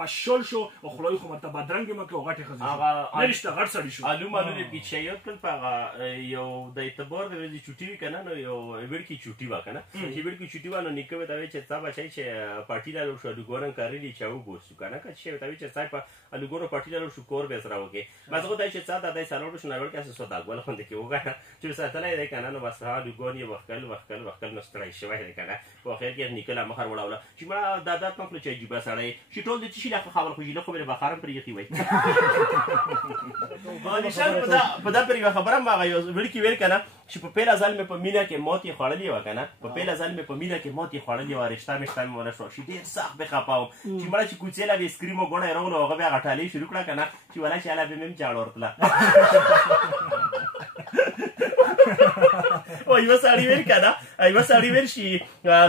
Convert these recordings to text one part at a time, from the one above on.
خواشول شو او خلای خو مرته بدرنګ مکه او غټه خزي نه رشته غټ سړی شو الو مالو دې چې یو کل په یو د اعتبار د ورځې چټي وی کنه نو یو ورکی چټي وا کنه چې ورکی چټي وا نو نیکه وتا چې تا بچای چې پارټي لالو شو د ګورن کارلی چې و ګوسو کنه چې وتا چې صاحب الو ګورو پارټي لالو شو کور به سره وکي ما زه ته چې تا د سالو شو نور کې اساس وتا ګول خوند کې وګا چې ساتلای دی کنه نو بس ها د ګونی وختل نو ستړی شوی دی کنه په اخر کې نیکله مخر وړاوله چې ما دادا کوم چې جيبه سړی چې ټول د چې لا خبر خو جله خو به بخارم پرې یخي وای نشان په دا پرې خبره ما یو ورکی ویل کنه چې په پیل ځل مې په مینا کې موت یې خړلې و کنه په پیل ځل مې په مینا کې موت یې خړلې و رښتا مې مونږ شو چې ډېر سخت به خپاو چې مړ چې کوڅه وی سکریمو غوړې راولو هغه بیا غټالې شروع کړه کنه چې ولا چې اله به مم چاړ ورتله او یو سړی ویل کنه ایو سړی ویل شي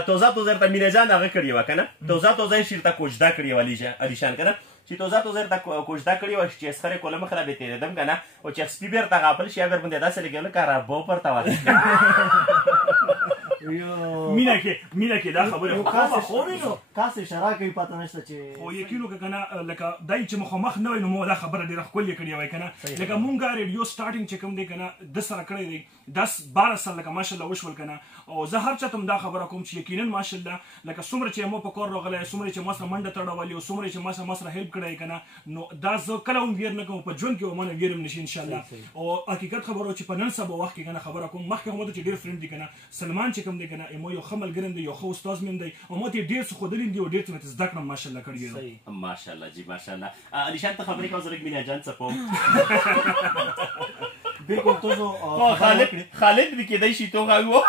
توزه ته مینا جان هغه کړی و کنه توزه شیرته کوجدا کړی ولی الیشان کنه چې توزه د کوجدا کړی و چې سره کوله مخله به تیرېدم کنه او چې سپی بیر تا غافل شي اگر باندې داسې لګل کار بو پر تا وایي مینا کې دا خبره خو نو کاسه اشاره کوي پته نشته چې خو یقینو کنه لکه دای چې مخ نه وای نو مو دا خبره ډیره خپل کړی وای کنه لکه مونږه ریډیو سٹارټینګ چې کوم دی کنه د سره کړی دی 10-12 سال لکه ماشاءالله وشول کنه او زه هر چاته دا خبره کوم چې یقینا ماشاءالله لکه څومره چې مو په کور راغلی څومره چې ما سره منډه تړولې او څومره چې ما سره هیلپ کړی کنه نو دا زه کله هم ویر نه کوم په ژوند کې ومنه ویرم نشي ان شاء الله او حقیقت خبرو چې په نن سبا وخت کې کنه خبره کوم مخکې هم چې ډیر فرند دي کنه سلمان چې کوم دی کنه مو یو خمل ګرم دی یو خو استاد مې دی او مو ته ډیر څه خودلین دی او ډیر څه زده کړم ماشاءالله کړی ماشاءالله جی ماشاءالله الیشان ته خبرې کوم زره مینا جان څه پوم بالکل توزو خالد دې کېدای شي تو غاغو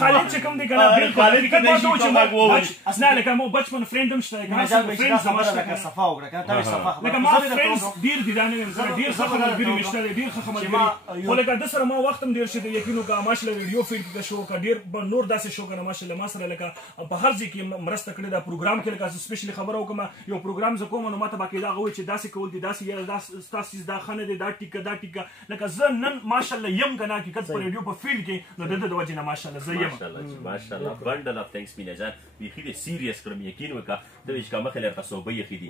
خالد چې کوم دی کنه بالکل خالد کېدای شي تو غاغو اسنه لکه مو بچپن فرند هم شته کنه فرند زموږ لکه صفا وکړه کنه تا صفا لکه ما فرند ډیر دي دانه ډیر څه خبر ګری مشته ډیر څه خبر ګری خو لکه د سره ما وخت هم ډیر شته یقینو کا ماشاءالله ویډیو فیلډ کې شو کا ډیر نور داسې شو کنه ماشاءالله ما سره لکه په هر ځای کې مرسته کړې دا پروګرام کې لکه سپیشلی خبرو کوم یو پروګرام ز کوم نو ماته باقي دا غوي چې داسې کول دي داسې یا داسې تاسو دا خنه دي دا ټیکه لکه زه نن ماشاءالله یم کنه حقیقت پر ریډیو په فیلډ کې نو د وجه نه ماشاءالله زه یم ماشاءالله بندل اف ثانکس مینا جان بيخي دې سیریس کړم یقین وکړه د ویش کا مخه لرته صوبې خېدي